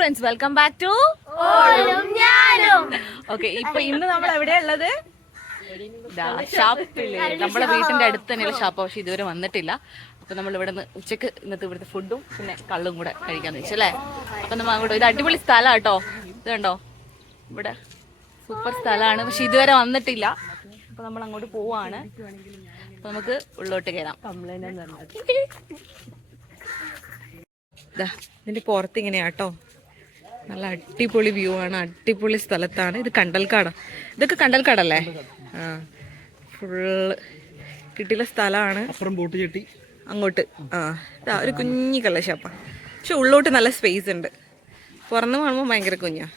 Friends welcome back to okay ഇപ്പൊ ഇന്ന് നമ്മൾ എവിടെയാ ഉള്ളത്? ദാ ഷാപ്പിൽ. നമ്മളെ വീട്ടിന്റെ അടുത്ത് തന്നെയുള്ള ഷാപ്പ്. പക്ഷെ ഇതുവരെ വന്നിട്ടില്ല. അപ്പൊ നമ്മൾ ഇവിടെ നിന്ന് ഉച്ചയ്ക്ക് ഇന്നത്തെ ഇവിടുത്തെ ഫുഡും പിന്നെ കള്ളും കൂടെ കഴിക്കാന്ന് വെച്ചു അല്ലേ? അപ്പൊ നമ്മൾ അങ്ങോട്ട് ഇത് അടിപൊളി സ്ഥലം കേട്ടോ ഇത് കണ്ടോ? ഇവിടെ സൂപ്പർ സ്ഥലമാണ്. പക്ഷെ ഇതുവരെ വന്നിട്ടില്ല. അപ്പൊ നമ്മൾ അങ്ങോട്ട് പോവാണ്. അപ്പൊ നമുക്ക് ഉള്ളോട്ട് കയറാം ഇതിന്റെ പുറത്ത് ഇങ്ങനെയാട്ടോ നല്ല അടിപൊളി വ്യൂ ആണ് അടിപൊളി സ്ഥലത്താണ്. ഇത് കണ്ടൽക്കാടാ. ഇതൊക്കെ കണ്ടൽക്കാടല്ലേ? ആ ഫുള്ള് കിട്ടിയുള്ള സ്ഥലമാണ്. അപ്പുറം ബോട്ട് ചെട്ടി അങ്ങോട്ട്. ആ ഇതാ ഒരു കുഞ്ഞി കള്ളശാപ്പ. പക്ഷെ ഉള്ളോട്ട് നല്ല സ്പേസ് ഉണ്ട്. പുറന്ന് കാണുമ്പോൾ ഭയങ്കര കുഞ്ഞാ.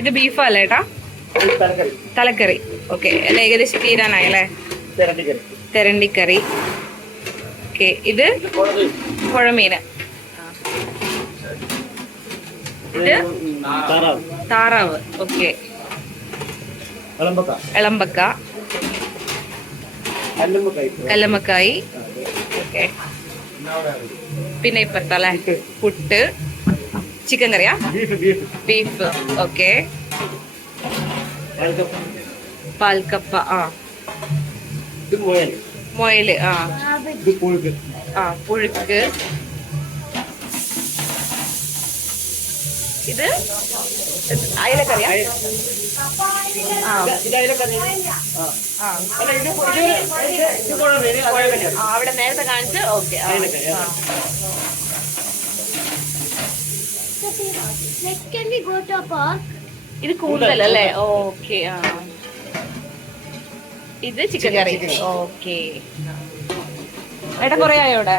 ഇത് ബീഫല്ലേ ഏട്ടാ? തലക്കറി ഓക്കെ. അല്ല ഏകദേശം തീരാനായല്ലേ തെരണ്ടിക്കറി ഓക്കെ. ഇത് പുഴമീന് ഇത് താറാവ്. ഓക്കെ. എളമ്പക്ക. കല്ലമ്മക്കായി. ഓക്കെ. പിന്നെ ഇപ്പത്തല്ലേ പുട്ട്. ചിക്കൻ കറിയാ? ബീഫ്. ഓക്കെ. പാൽക്കപ്പ. ആ. ഇത് മുയൽ. മുയൽ ആ. ഇത് പുഴുക്ക്. ആ പുഴുക്ക്. ഇത് അയലക്കറിയാ? അവിടെ നേരത്തെ കാണിച്ച് okay can we go to a park? ഇത് കൂടുതലല്ലേ? ഓക്കെ ആ. ഇത് ചിക്കൻ കറി. ഓക്കെ ഏട്ടാ കൊറേ ആയോ ഇവിടെ.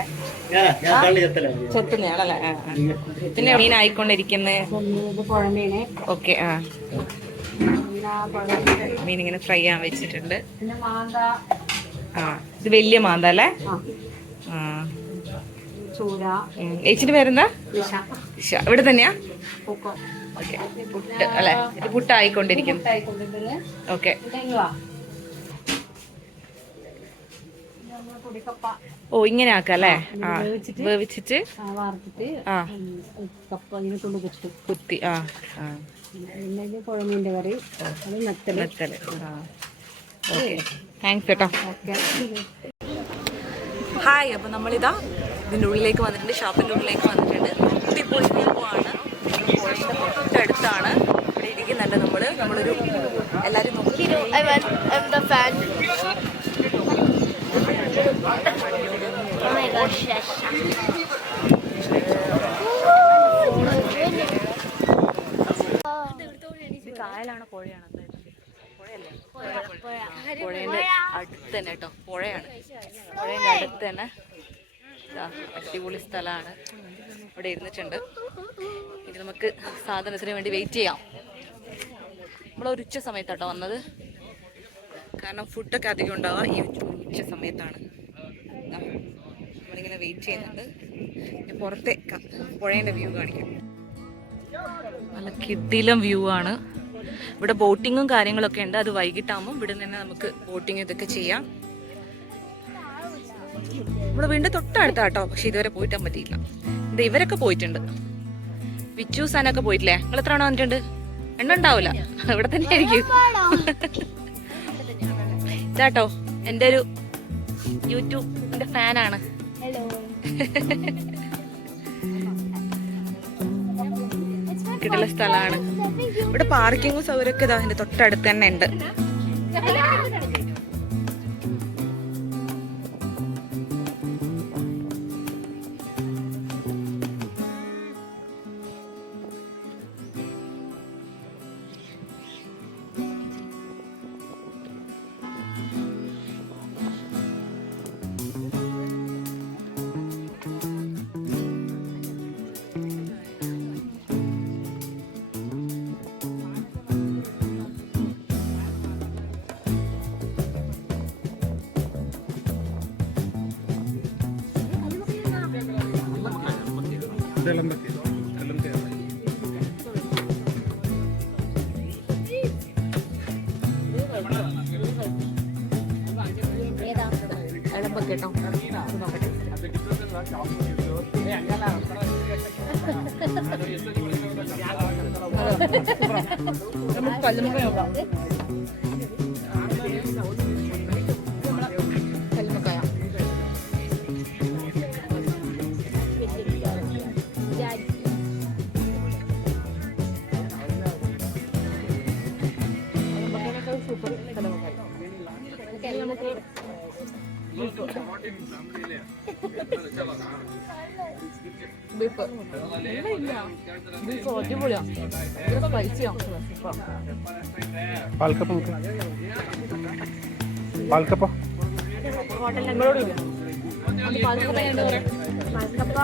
പിന്നെ മീൻ ആയിക്കൊണ്ടിരിക്കുന്നത് ഓക്കെ ആ മീൻ ഇങ്ങനെ. ഫ്രൈ ആ വെച്ചിട്ടുണ്ട്. പിന്നെ മാന്ത. ആ ഇത് വലിയ മാന്ത അല്ലേ? ആ. ചേച്ചിന്റെ പേരെന്താ? ഇവിടെ തന്നെയാ? പൂക്കോ. ഓക്കെ പുട്ട് അല്ലെ? ഇത് പുട്ടായിക്കൊണ്ടിരിക്കും ഓക്കെ ഓ ഇങ്ങനെ ആക്കാം അല്ലേ? ആ വേവിച്ചിട്ട് ആ, കുത്തും. കുത്തി ആ കറി ഓക്കെ താങ്ക്സ് കേട്ടോ ഹായ് അപ്പോൾ നമ്മളിതാ ഇതിന്റെ ഉള്ളിലേക്ക് വന്നിട്ടുണ്ട് ഷോപ്പിന്റെ ഉള്ളിലേക്ക് വന്നിട്ടുണ്ട്. കുട്ടി പോയി പുഴയുടെ തൊട്ടടുത്താണ് ഇവിടെ ഇരിക്കുന്നുണ്ട് നമ്മൾ നമ്മളൊരു എല്ലാവരും നോക്കി. Oh കായലാണോ പുഴയാണോ പുഴയല്ലേ? പുഴേന്റെ അടുത്ത് തന്നെ കേട്ടോ. പുഴയാണ്. പുഴേന്റെ അടുത്ത് തന്നെ അടിപൊളി സ്ഥലമാണ്. ഇവിടെ ഇരുന്നിട്ടുണ്ട്. ഇനി നമുക്ക് സാധനത്തിന് വേണ്ടി വെയിറ്റ് ചെയ്യാം. നമ്മൾ ഒരു ഉച്ച സമയത്താട്ടോ വന്നത്. കാരണം ഫുഡൊക്കെ അധികം ഉണ്ടാവുക ഈ ഉച്ച സമയത്താണ്. നമ്മളിങ്ങനെ വെയിറ്റ് ചെയ്യുന്നുണ്ട്. പുറത്തെ പുഴേന്റെ വ്യൂ കാണിക്കാം. നല്ല കിടിലം വ്യൂ ആണ്. ഇവിടെ ബോട്ടിങ്ങും കാര്യങ്ങളൊക്കെ ഉണ്ട്. അത് വൈകിട്ടാകുമ്പോൾ ഇവിടെ നിന്ന് നമുക്ക് ബോട്ടിങ് ഇതൊക്കെ ചെയ്യാം. നമ്മൾ വീണ്ടും തൊട്ടടുത്താട്ടോ. പക്ഷെ ഇതുവരെ പോയിട്ടാൻ പറ്റിയില്ല. ഇത് ഇവരൊക്കെ പോയിട്ടുണ്ട്. വിച്ചു സാനൊക്കെ പോയിട്ടില്ലേ? നിങ്ങൾ എത്ര തവണ വന്നിട്ടുണ്ട്? എണ്ണ ഉണ്ടാവില്ല ഇവിടെ തന്നെ ആയിരിക്കും ഇതാട്ടോ എന്റെ ഒരു യൂട്യൂബിന്റെ ഫാനാണ്. Hello. കിട്ടുള്ള സ്ഥലമാണ്. ഇവിടെ പാർക്കിംഗും സൗകര്യമൊക്കെ ഇതാ അതിന്റെ തൊട്ടടുത്ത് തന്നെ ഉണ്ട്. നമുക്ക് കല്ലുമുക്ക നോക്കാം കല്ലുമുക്കായ സൂപ്പർ കല്ലുമുക്കായ നമുക്ക് ബീഫ്. ബീഫ് സ്പൈസിയാണ് പാൽക്കപ്പ നോക്ക് പാൽക്കപ്പ. പാൽക്കപ്പ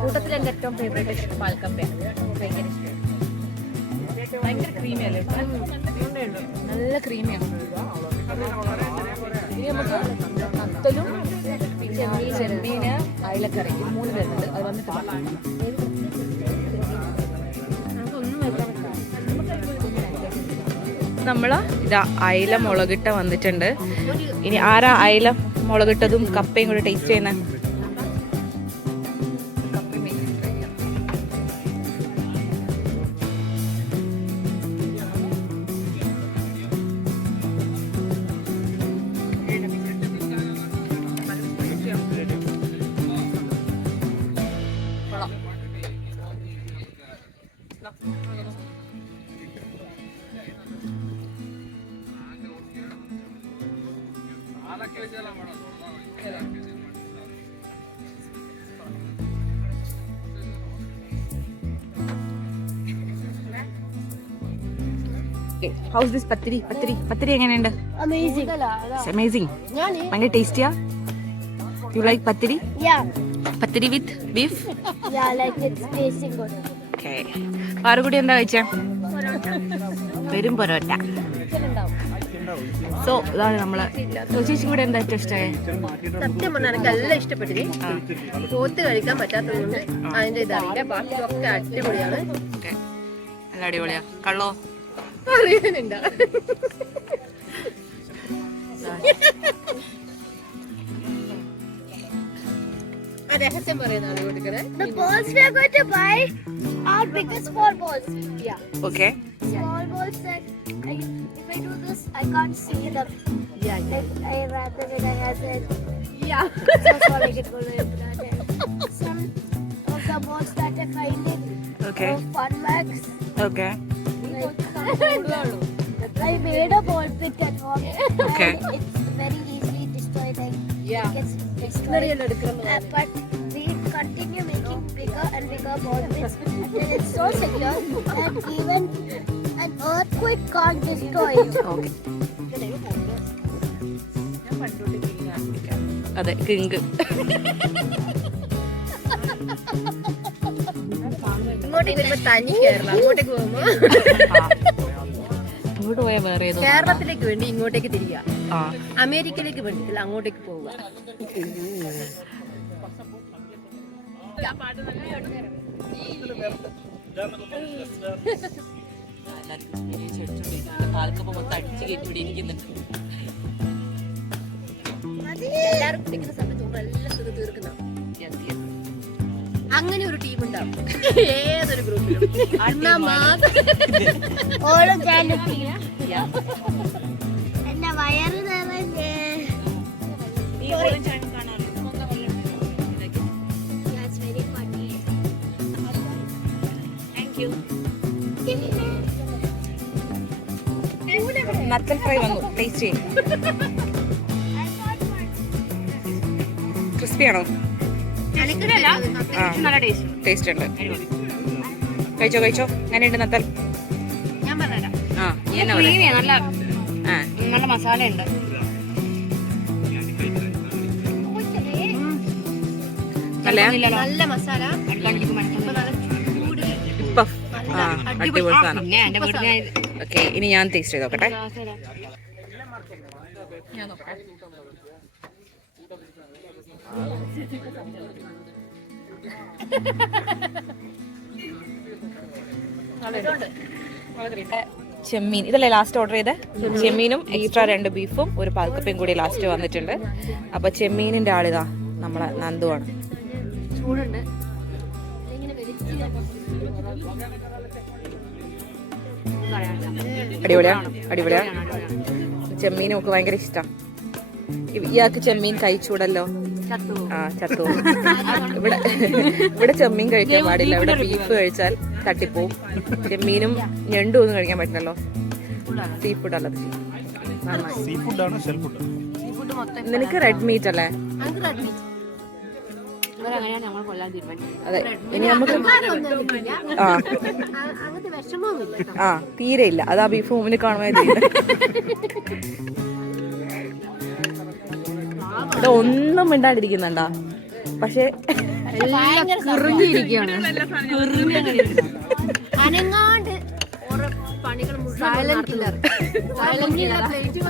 കൂട്ടത്തിൽ എന്റെ ഏറ്റവും ഫേവറേറ്റ് ഡിഷ് പാൽക്കപ്പയാണ് ഭയങ്കര ഇഷ്ടം. ഭയങ്കര ക്രീമി അല്ലേ? നല്ല ക്രീമിയാണ് ഇനി നമുക്ക് നത്തലും ചെമ്മീൻ ചെമ്മീന് അയലക്കറി. മൂന്ന് പേരുണ്ട്. അത് വന്നിട്ട്. നമ്മൾ ഇതാ അയല മുളകിട്ട വന്നിട്ടുണ്ട്. ഇനി ആരാ അയല മുളകിട്ടതും കപ്പയും കൂടെ ടേസ്റ്റ് ചെയ്യുന്നത് ഹൗസ് ദിസ് പത്തിരി പത്തിരി പത്തിരി എങ്ങനെയുണ്ട്? അമേസിംഗ് ഭയങ്കര ടേസ്റ്റിയാ you like pathiri pathiri with beef പാറുകുടി എന്താ കഴിച്ചേ? പെരും പൊറോട്ട. സോ ഇതാണ് നമ്മൾ ചേച്ചി കൂടെ എന്താ ഏറ്റവും ഇഷ്ടമായി സത്യം പറഞ്ഞാൽ എനിക്ക് എല്ലാം ഇഷ്ടപ്പെട്ടത്. പോത്ത് കഴിക്കാൻ പറ്റാത്തതുകൊണ്ട് അതിന്റെ ഇതറിയില്ല. ബാക്കിയൊക്കെ അടിപൊളിയാണ്. നല്ല അടിപൊളിയാ. കള്ളോ? അറിയാനുണ്ടോ രഹസ്യം പറയുന്നതാണ് കൊടുക്കണേ The balls we are going to buy are bigger small balls. Yeah. Okay Small balls that I, if I do this, I can't see them. Yeah, yeah. I, I rather than I have said, Yeah. that's all I can go with that. Some of the balls that I find in okay uh, fun max. Okay Like, I made a ball pit at home. Okay. And it's very easily destroyed. Like, Yeah. it gets destroyed. ഇന്നലെയല്ലേ എടുക്കണം Uh, but we continue making bigger and bigger ball until it's so secure that even an earthquake can't destroy it. Okay അതെ കിങ്ക്. ഇങ്ങോട്ടേക്ക് വരുമ്പോ തനി കേരള അങ്ങോട്ടേക്ക് പോകുമ്പോ. ഇങ്ങോട്ട് പോയാൽ വേറെ കേരളത്തിലേക്ക് വേണ്ടി ഇങ്ങോട്ടേക്ക് തിരിക അമേരിക്കയിലേക്ക് വേണ്ടിയില്ല അങ്ങോട്ടേക്ക് പോവുക. പാൽക്കപ്പ മൊത്തം അടിച്ചു കയറ്റി ഇവിടെ ഇരിക്കുന്നുണ്ട് എല്ലാവരും കുടിക്കുന്ന സമയത്ത് എല്ലാം തീർക്കുന്ന അങ്ങനെ ഒരു ടീം ഉണ്ടാവും. ഏതൊരു ഗ്രൂപ്പിലും അണ്ണാ മാത്രം. എന്റെ വയറ് നിറഞ്ഞ്. നത്തൽ ഫ്രൈ വന്നു. ടേസ്റ്റ് ചെയ്യും. ക്രിസ്പി ആണോ? ടേസ്റ്റ് ടേസ്റ്റ് ഉണ്ട്. കഴിച്ചോ കഴിച്ചോ? എങ്ങനെയുണ്ട് നത്തൽ ആ നല്ല ആ നല്ല മസാല ഉണ്ട് നല്ല? നല്ല മസാല. ഇപ്പൊ അടിപൊളി. സാധനം. ഞാൻ ഓക്കെ ഇനി ഞാൻ ടേസ്റ്റ് ചെയ്ത് നോക്കട്ടെ. ചെമ്മീൻ. ഇതല്ലേ ലാസ്റ്റ് ഓർഡർ ചെയ്തേ? ചെമ്മീനും എക്സ്ട്രാ രണ്ട് ബീഫും ഒരു പാൽക്കപ്പയും കൂടി ലാസ്റ്റ് വന്നിട്ടുണ്ട്. അപ്പൊ ചെമ്മീനിന്റെ ആളിതാ നമ്മളെ നന്ദുവാണ് ചൂടുണ്ട്. അടിപൊളിയാ? അടിപൊളിയാ? ചെമ്മീൻ നമുക്ക് ഭയങ്കര ഇഷ്ടം. ഇയാൾക്ക് ചെമ്മീൻ കഴിച്ചൂടല്ലോ? ആ ചത്തു ഇവിടെ ഇവിടെ ചെമ്മീൻ കഴിക്കാൻ പാടില്ല. ഇവിടെ ബീഫ് കഴിച്ചാൽ തട്ടിപ്പോവും. ചെമ്മീനും ഞണ്ടും ഒന്നും കഴിക്കാൻ പറ്റില്ലല്ലോ. സീ ഫുഡ് അല്ലത് ഫുഡ് നിനക്ക് റെഡ് മീറ്റ് അല്ലേ? അതെ ഇനി നമുക്ക് ആ. ആ തീരെ ഇല്ല. അത് ആ ബീഫ് മുമ്പിൽ കാണുമ്പോൾ ഇത് ഒന്നും മിണ്ടാണ്ടിരിക്കുന്നുണ്ടാ. പക്ഷെ അനങ്ങാണ്ട് ഓരോ പണികൾ മുഴുവൻ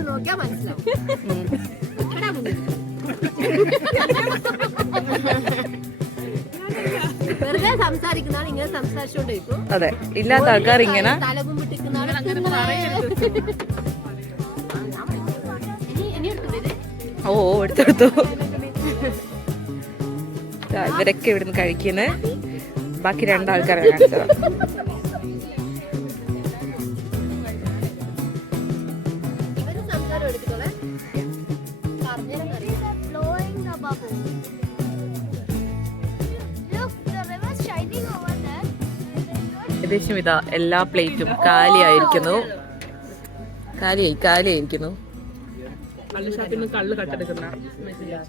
നോക്കിയാൽ മനസ്സിലാവും. സംസാരിക്കുന്ന ആൾ ഇങ്ങനെ സംസാരിച്ചോണ്ടിരിക്കും അതെ ഇല്ലാത്ത ആൾക്കാർ ഇങ്ങനെ? ഓ എടുത്തെടുത്തു ദാ ഇവരൊക്കെ ഇവിടുന്ന് കഴിക്കുന്നത് ബാക്കി രണ്ടാൾക്കാരെ കാണിച്ചത്. ഇവർ സംസാരം എടുത്തോളെ ഏകദേശം ഇതാ എല്ലാ പ്ലേറ്റും കാലിയായിരിക്കുന്നു. കാലിയായി കാലിയായിരിക്കുന്നു.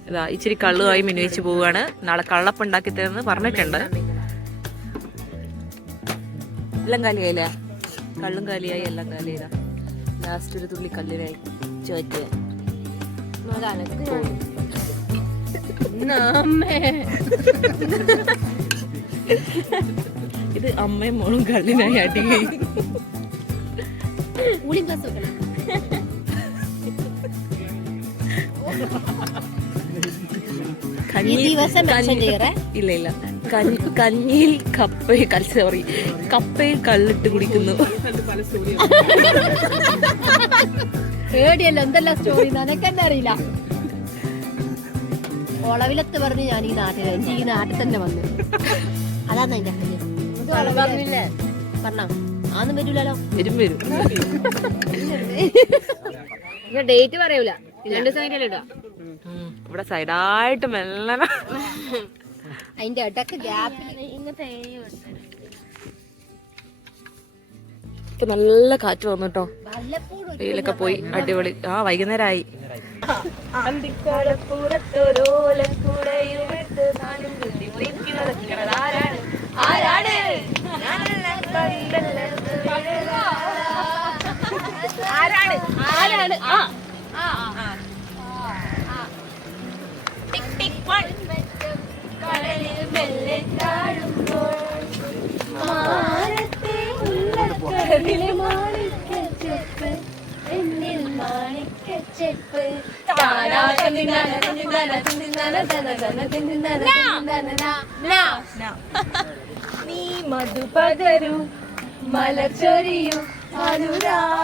ഇതാ ഇച്ചിരി കള്ളുമായി മിനുവിച്ച് പോവുകയാണ്. നാളെ കള്ളപ്പുണ്ടാക്കി തരുമെന്ന് പറഞ്ഞിട്ടുണ്ട്. എല്ലാം കാലിയായില്ലേ? കള്ളും കാലിയായി എല്ലാം കാലിയായി ലാസ്റ്റ് ഒരു തുള്ളി കല്ലിനായി ചോറ്റ് ഇത് അമ്മയും മോളും കള്ളിനായി അടി ഇല്ല ഇല്ല. കഞ്ഞി- കഞ്ഞിയിൽ കപ്പ കൽ സോറി കപ്പയിൽ കള്ളിട്ട് കുടിക്കുന്നു. പേടിയല്ലോ എന്തെല്ലാം സ്റ്റോറി നനക്കെന്നെ അറിയില്ല. ഒളവിലത്ത് പറഞ്ഞ് ഞാൻ ഈ നാട്ടിൽ ഈ നാട്ടിൽ തന്നെ വന്നു. അതാണ് അതിന്റെ പറഞ്ഞില്ലേ പറഞ്ഞോ. ആന്നും വരൂലല്ലോ? വരും വരും. ഡേറ്റ് പറയൂല. രണ്ടു ദിവസം കഴിഞ്ഞല്ലോ ഇവിടെ സൈഡായിട്ട് മെല്ലനെ അതിന്റെ ഇടയ്ക്ക്. ഇപ്പൊ നല്ല കാറ്റ് വന്നു കേട്ടോ വെയിലൊക്കെ പോയി. അടിപൊളി. ആ വൈകുന്നേരമായി മാനത്തെ ഉള്ളക്കടലിലെ മാണിക്കച്ചെപ്പ്, എന്നിൽ മാണിക്കച്ചെപ്പ്. താനാ തന്നിനാന തന്നിനാന തന്നിനാന തന തന തന്നിനാന തന്നിനാന നാ. നീ മധുപകരു മലച്ചൊരിയും അനുരാഗ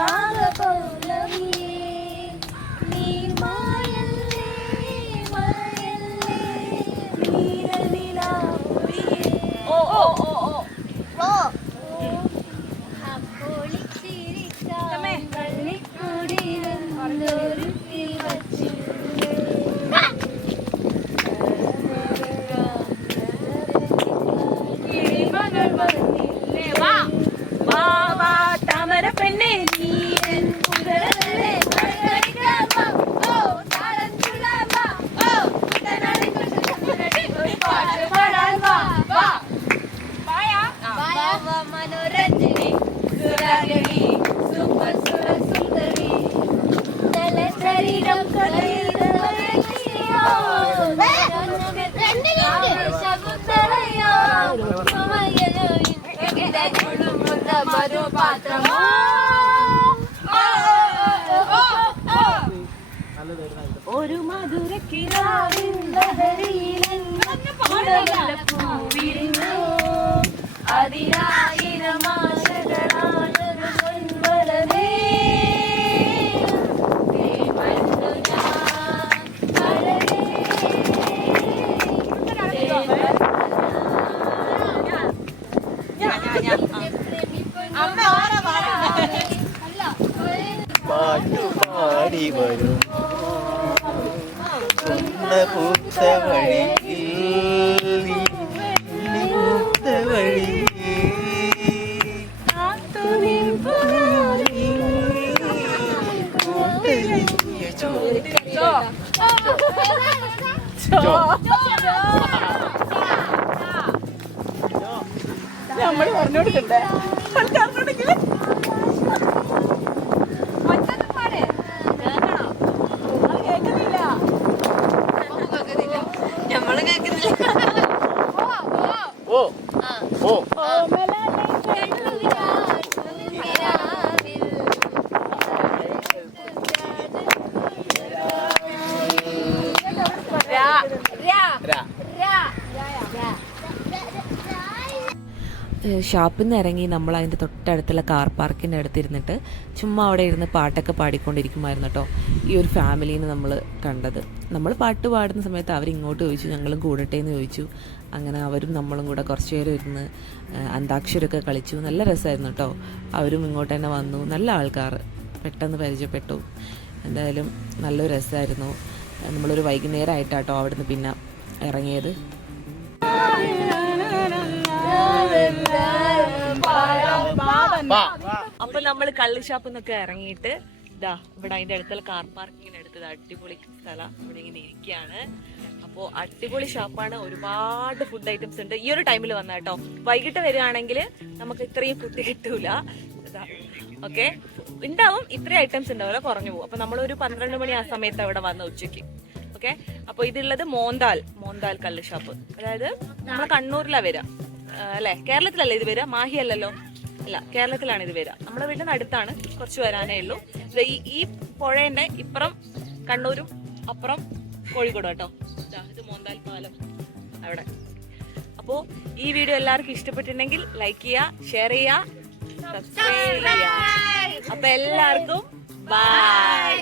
അതിനായിരം ആശകളാണൊരു പൊൻവരവേ പാട്ടുപാടി വരും. വഴിയിൽ നീ പൂത്ത വഴിയിൽ കൂട്ടലിയ ചോദിക്കോ നമ്മൾ പറഞ്ഞു കൊടുക്കണ്ടേ ഷാപ്പിൽ നിന്ന് ഇറങ്ങി നമ്മൾ അതിന്റെ തൊട്ടടുത്തുള്ള കാർ പാർക്കിന്റെ അടുത്തിരുന്നിട്ട് ചുമ്മാ അവിടെ ഇരുന്ന് പാട്ടൊക്കെ പാടിക്കൊണ്ടിരിക്കുമായിരുന്നു കേട്ടോ. ഈ ഒരു ഫാമിലീനെ നമ്മൾ കണ്ടത്. നമ്മൾ പാട്ട് പാടുന്ന സമയത്ത് അവർ ഇങ്ങോട്ട് ചോദിച്ചു ഞങ്ങളും കൂടട്ടെ എന്ന് ചോദിച്ചു. അങ്ങനെ അവരും നമ്മളും കൂടെ കുറച്ച് നേരം ഇരുന്ന് അന്താക്ഷരൊക്കെ കളിച്ചു. നല്ല രസമായിരുന്നു കേട്ടോ. അവരും ഇങ്ങോട്ട് തന്നെ വന്നു. നല്ല ആൾക്കാർ. പെട്ടെന്ന് പരിചയപ്പെട്ടു. എന്തായാലും നല്ലൊരു രസമായിരുന്നു. നമ്മളൊരു വൈകുന്നേരമായിട്ടാട്ടോ അവിടുന്ന് പിന്നെ ഇറങ്ങിയത്. അപ്പൊ നമ്മൾ കള്ളിഷാപ്പ് എന്നൊക്കെ നിന്നൊക്കെ ഇറങ്ങിയിട്ട് ഇതാ ഇവിടെ അതിന്റെ അടുത്തുള്ള കാർ പാർക്കിങ്ങിന് അടുത്തത് അടിപൊളി സ്ഥലം ഇവിടെ ഇങ്ങനെ ഇരിക്കുകയാണ്. അപ്പോ അടിപൊളി ഷാപ്പാണ് ഒരുപാട് ഫുഡ് ഐറ്റംസ് ഉണ്ട്. ഈ ഒരു ടൈമിൽ വന്ന കേട്ടോ വൈകിട്ട് വരികയാണെങ്കിൽ നമുക്ക് ഇത്രയും ഫുഡ് കിട്ടൂല. ഓക്കെ ഉണ്ടാവും. ഇത്രയും ഐറ്റംസ് ഉണ്ടാവില്ല. കുറഞ്ഞു പോകും. അപ്പൊ നമ്മളൊരു പന്ത്രണ്ട് മണി ആ സമയത്ത് അവിടെ വന്ന ഉച്ചയ്ക്ക് ഓക്കെ അപ്പോൾ ഇതുള്ളത് മോന്താൽ മോന്താൽ കള്ള് ഷാപ്പ് അതായത് നമ്മൾ കണ്ണൂരിലാണ് വരിക. ആ, അല്ലേ? കേരളത്തിലല്ലേ ഇത് വരിക? മാഹി അല്ലല്ലോ അല്ല കേരളത്തിലാണ് ഇത് വരിക. നമ്മുടെ വീടിന്റെ അടുത്താണ് കുറച്ച് വരാനേ ഉള്ളൂ. ഈ ഈ പുഴേന്റെ ഇപ്പുറം കണ്ണൂരും അപ്പുറം കോഴിക്കോട് കേട്ടോ. ഇത് മോന്താൽ പാലം അവിടെ. അപ്പോൾ ഈ വീഡിയോ എല്ലാവർക്കും ഇഷ്ടപ്പെട്ടിട്ടുണ്ടെങ്കിൽ ലൈക്ക് ചെയ്യുക ഷെയർ ചെയ്യുക സബ്സ്ക്രൈബ് ചെയ്യുക. അപ്പൊ എല്ലാവർക്കും ബൈ